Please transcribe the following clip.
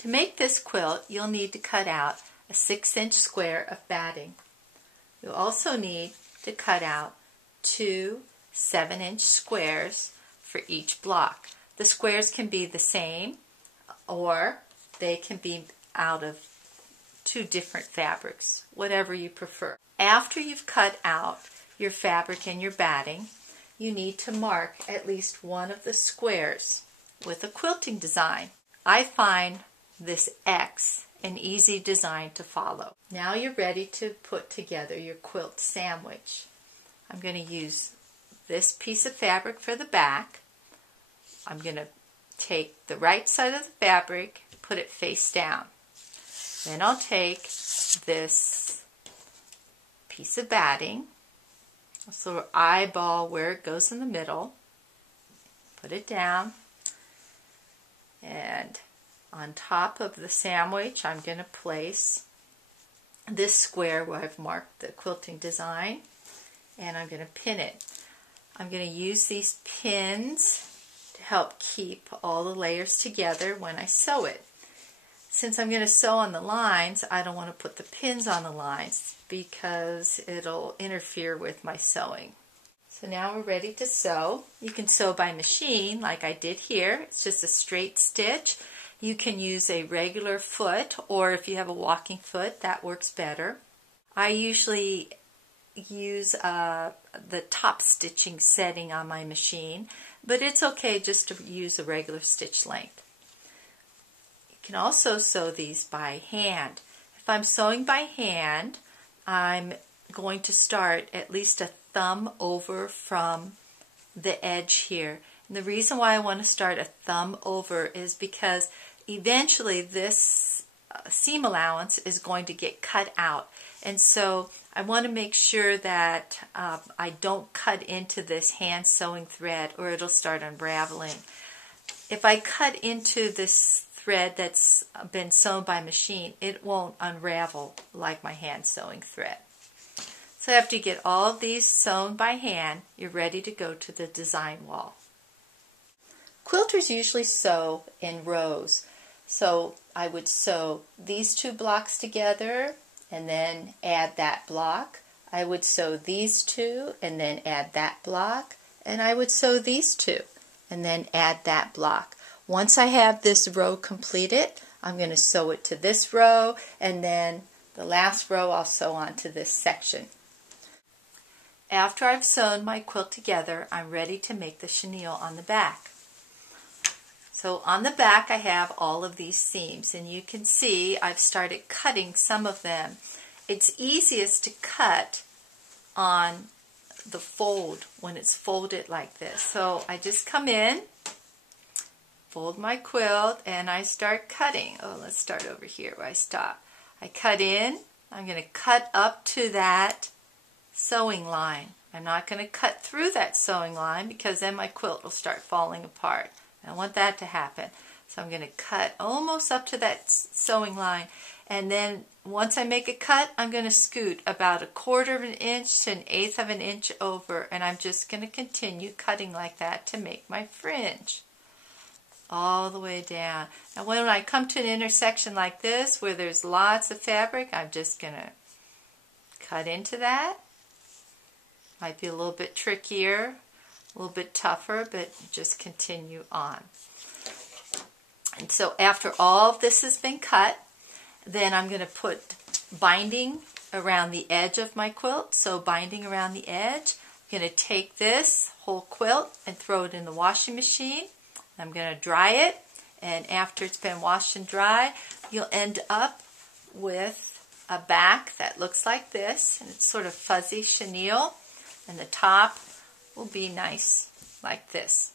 To make this quilt, you'll need to cut out a 6-inch square of batting. You'll also need to cut out 2 7-inch squares for each block. The squares can be the same, or they can be out of 2 different fabrics, whatever you prefer. After you've cut out your fabric and your batting, you need to mark at least one of the squares with a quilting design. I find this X an easy design to follow. Now you're ready to put together your quilt sandwich. I'm going to use this piece of fabric for the back. I'm going to take the right side of the fabric, put it face down. Then I'll take this piece of batting, sort of eyeball where it goes in the middle, put it down, and on top of the sandwich I'm going to place this square where I've marked the quilting design, and I'm going to pin it. I'm going to use these pins to help keep all the layers together when I sew it. Since I'm going to sew on the lines, I don't want to put the pins on the lines because it'll interfere with my sewing. So now we're ready to sew. You can sew by machine like I did here. It's just a straight stitch. You can use a regular foot, or if you have a walking foot, that works better. I usually use the top stitching setting on my machine, but it's okay just to use a regular stitch length. You can also sew these by hand. If I'm sewing by hand, I'm going to start at least a thumb over from the edge here. And the reason why I want to start a thumb over is because eventually this seam allowance is going to get cut out. And so I want to make sure that I don't cut into this hand sewing thread or it'll start unraveling. If I cut into this thread that's been sewn by machine, it won't unravel like my hand sewing thread. So after you get all of these sewn by hand, you're ready to go to the design wall. Quilters usually sew in rows. So I would sew these 2 blocks together and then add that block. I would sew these 2 and then add that block. And I would sew these 2 and then add that block. Once I have this row completed, I'm going to sew it to this row, and then the last row I'll sew onto this section. After I've sewn my quilt together, I'm ready to make the chenille on the back. So on the back I have all of these seams, and you can see I've started cutting some of them. It's easiest to cut on the fold when it's folded like this. So I just come in, fold my quilt, and I start cutting. Oh, let's start over here where I stop. I cut in. I'm going to cut up to that sewing line. I'm not going to cut through that sewing line because then my quilt will start falling apart. I don't want that to happen. So I'm going to cut almost up to that sewing line, and then once I make a cut, I'm going to scoot about 1/4 of an inch to 1/8 of an inch over, and I'm just going to continue cutting like that to make my fringe all the way down. Now when I come to an intersection like this where there's lots of fabric, I'm just going to cut into that. Might be a little bit trickier, a little bit tougher, but just continue on. And so after all of this has been cut, then I'm going to put binding around the edge of my quilt. So binding around the edge, I'm going to take this whole quilt and throw it in the washing machine. I'm going to dry it, and after it's been washed and dry, you'll end up with a back that looks like this, and it's sort of fuzzy chenille, and the top will be nice like this.